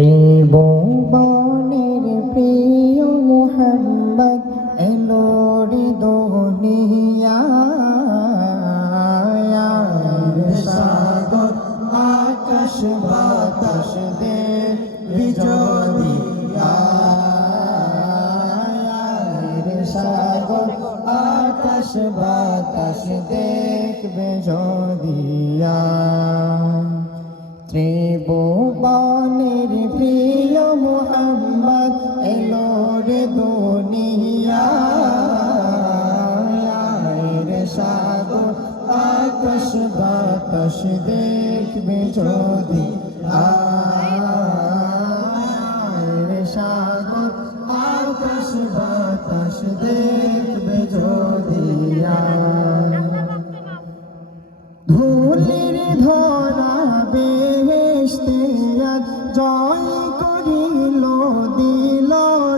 ত্রিভুবনের প্রিয় মুহাম্মদ এলো রে দুনিয়ায়, সাগর আকাশ বাতাস দেখবি যদি সাগর আকাশ বাতাস দেখবে যদি ত্রিভুবনের প্রিয় মুহাম্মদ এলো রে দুনিয়ায়, সাগর আকাশ বাতাস দেখবে যদি সাগর আকাশ বাতাস দেখবে যদি ধুলির ধরা বেহেশতে জয় করিল দিল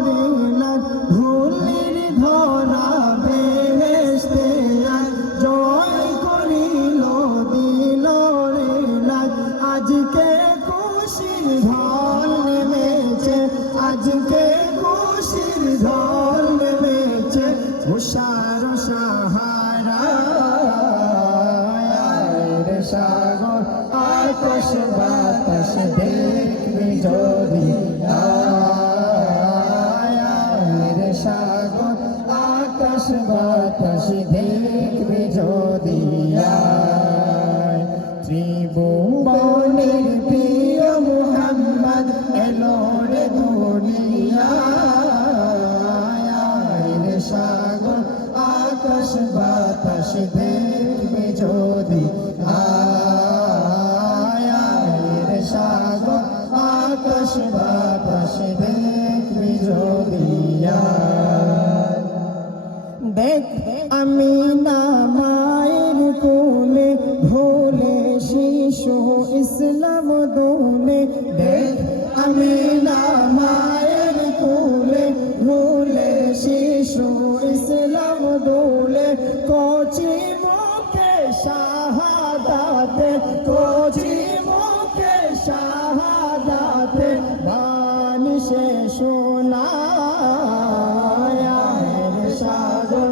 রে লাট, ধুলির ধরা বেহেশতে জয় করিল দিল রে লাট। আজকে খুশির ঝড় নেমেছে, আজকে খুশির ঝড় নেমেছে উষার সাহারা, সাগর আকাশ বাতাস দেখবি যদি সাগর আকাশ বাতাস দেখবি যদি ত্রিভুবনের প্রিয় মুহাম্মদ এলো রে দুনিয়ায়, সাগর আকাশ বাতাস দেখবি যদি সাগর আকাশ বাতাস দেখবি যদি দেখ আমি না মায়ের কোলে ভোলে শিশু ইসলাম দোলে, দেখ আমি না মায়ের কোলে ভোলে শিশু ইসলাম দোলে। কচি মুখে শাহাদাতে, কচি মুখে শাহাদাতে বাণী সে শোনায়, সাগর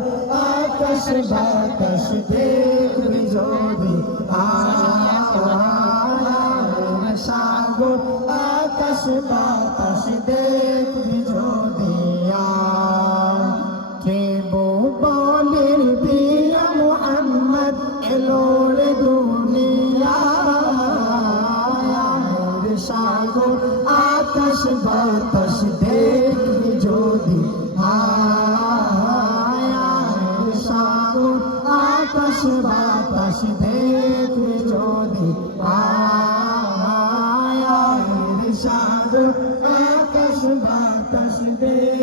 আকাশ বাতাস দেখবি যদি সাগর আকাশ বাতাস দেখবি যদি ত্রিভুবনের প্রিয় মুহাম্মদ এলো রে দুনিয়ায়, সাগর আকাশ বাতাস দেখবি যদি সাগর আকাশ বাতাস দেখবি যদি সাগর আকাশ বাতাস দেখ